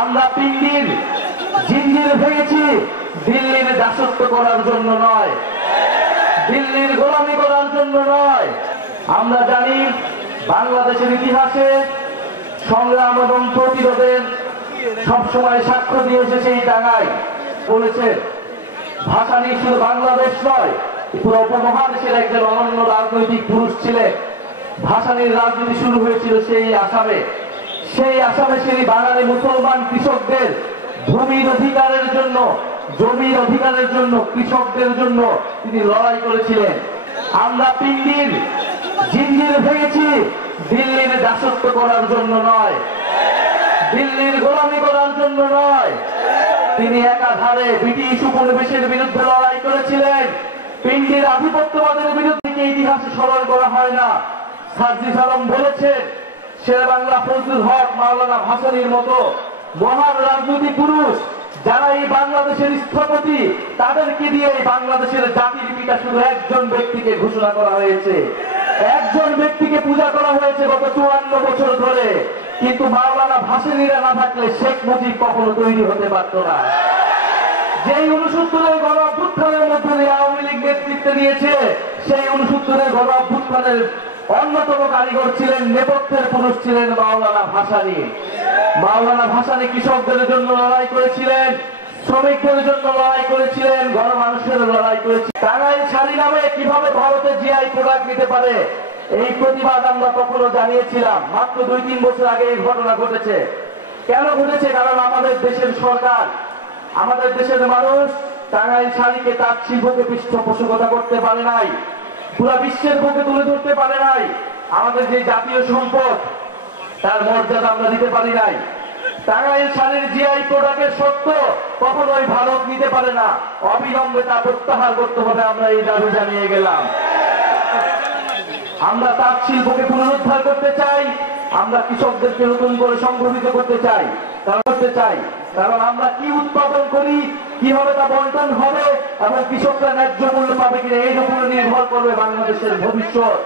আমরা পিণ্ডির জিঞ্জির ভেঙেছি দিল্লির দাসত্ব করার জন্য নয়, দিল্লির গোলামি করার জন্য নয়। আমরা জানি বাংলাদেশের ইতিহাসে সংগ্রাম এবং প্রতিরোধের সবসময় সাক্ষ্য দিয়েছে সেই টাঙ্গাই। বলেছে ভাসানী শুধু বাংলাদেশ নয়, পুরো উপমহাদেশের একজন অনন্য রাজনৈতিক পুরুষ ছিলেন। ভাসানীর রাজনীতি শুরু হয়েছিল সেই আসামে। সেই আসামে তিনি বাঙালি মুসলমান কৃষকদের ভূমির অধিকারের জন্য, জমির অধিকারের জন্য, কৃষকদের জন্য তিনি লড়াই করেছিলেন। আমরা পিণ্ডির জিঞ্জির ভেঙেছি দিল্লির দাসত্ব করার জন্য নয়, দিল্লির গোলামি করার জন্য নয়। তিনি একাধারে ব্রিটিশ উপনিবেশের বিরুদ্ধে লড়াই করেছিলেন, পিণ্ডির আধিপত্যবাদের বিরুদ্ধে ইতিহাসে স্মরণ করা হয় না। সার্জিস আলম বলেছেন শেরে বাংলা ফজলুল হক, মাওলানা ভাসানীর মতো মহান রাজনৈতিক পুরুষ যারা এই বাংলাদেশের স্থপতি, তাদেরকে দিয়ে এই বাংলাদেশের জাতির পিতা শুধু একজন ব্যক্তিকে ঘোষণা করা হয়েছে, একজন ব্যক্তিকে পূজা করা হয়েছে গত 54 বছর ধরে। কিন্তু মাওলানা ভাসানীরা না থাকলে শেখ মুজিব কখনো তৈরি হতে পারত না। যেই 69-এর গণ অভ্যুত্থানের মধ্যে দিয়ে আওয়ামী লীগ নেতৃত্ব নিয়েছে, সেই 69-এর গণ অভ্যুত্থানের অন্যতম কারিগর ছিলেন, নেপথ্যের পুরুষ ছিলেন মাওলানা ভাসানী। মাওলানা ভাসানী কৃষকদের জন্য লড়াই করেছিলেন, শ্রমিকদের জন্য লড়াই করেছিলেন, গণমানুষের লড়াই করেছিলেন। টাঙ্গাইল শাড়ি নামে কিভাবে ভারতে জিআই প্রোডাক্ট নিতে পারে, এই প্রতিবাদ আমরা কখনো জানিয়েছিলাম। মাত্র 2-3 বছর আগে এই ঘটনা ঘটেছে। কেন ঘটেছে? কারণ আমাদের দেশের সরকার, আমাদের দেশের মানুষ টাঙ্গাইল শাড়িকে, তাঁত শিল্পকে পৃষ্ঠপোষকতা করতে পারে নাই, পুরা বিশ্বের বুকে তুলে ধরতে পারে নাই। আমাদের যে জাতীয় সম্পদ, তার মর্যাদা আমরা দিতে পারি নাই। টাঙ্গাইল শাড়ির জিআই প্রোডাক্টের সত্য কখনোই ভারত নিতে পারে না। অবিলম্বে তা প্রত্যাহার করতে হবে, আমরা এই দাবি জানিয়ে গেলাম। আমরা তাঁত শিল্পকে পুনরুদ্ধার করতে চাই, আমরা কৃষকদেরকে নতুন করে সংগঠিত করতে চাই, কারণ আমরা কি উৎপাদন করি, কিভাবে তা বন্টন হবে এবং কৃষকরা ন্যায্য মূল্য পাবে কিনা, এর উপরে নির্ভর করবে বাংলাদেশের ভবিষ্যৎ।